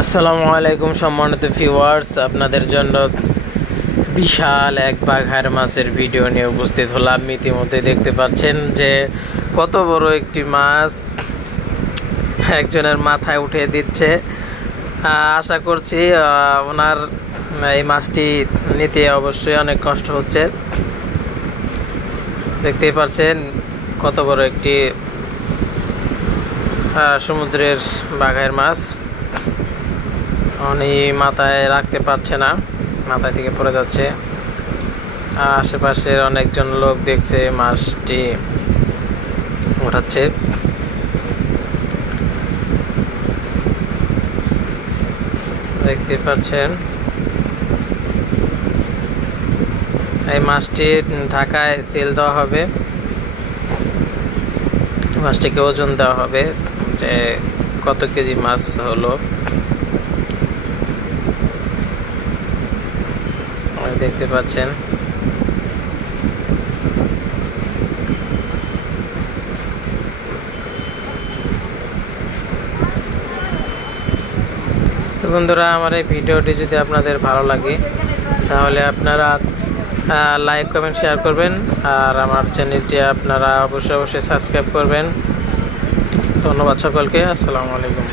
আসসালামু আলাইকুম সম্মানিত ভিউয়ার্স, আপনাদের জন্য বিশাল এক বাঘার মাছের ভিডিও নিয়ে উপস্থিত হলাম। ইতিমধ্যে দেখতে পাচ্ছেন যে কত বড় একটি মাছ একজনের মাথায় উঠে দিচ্ছে। আশা করছি ওনার এই মাছটি নিতে অবশ্যই অনেক কষ্ট হচ্ছে। দেখতেই পাচ্ছেন কত বড় একটি সমুদ্রের বাঘের মাছ। উনি মাথায় রাখতে পারছে না, মাথায় থেকে পড়ে যাচ্ছে। আশেপাশের অনেকজন লোক দেখছে মাছটি উঠাচ্ছে। দেখতে পাচ্ছেন এই মাছটি ঢাকায় সেল দেওয়া হবে, মাছটিকে ওজন দেওয়া হবে যে কত কেজি মাছ হলো। দেখতে পাচ্ছেন তো বন্ধুরা, আমার এই ভিডিওটি যদি আপনাদের ভালো লাগে তাহলে আপনারা লাইক কমেন্ট শেয়ার করবেন, আর আমার চ্যানেলটি আপনারা অবশ্যই সাবস্ক্রাইব করবেন। ধন্যবাদ সকলকে। আসসালামু আলাইকুম।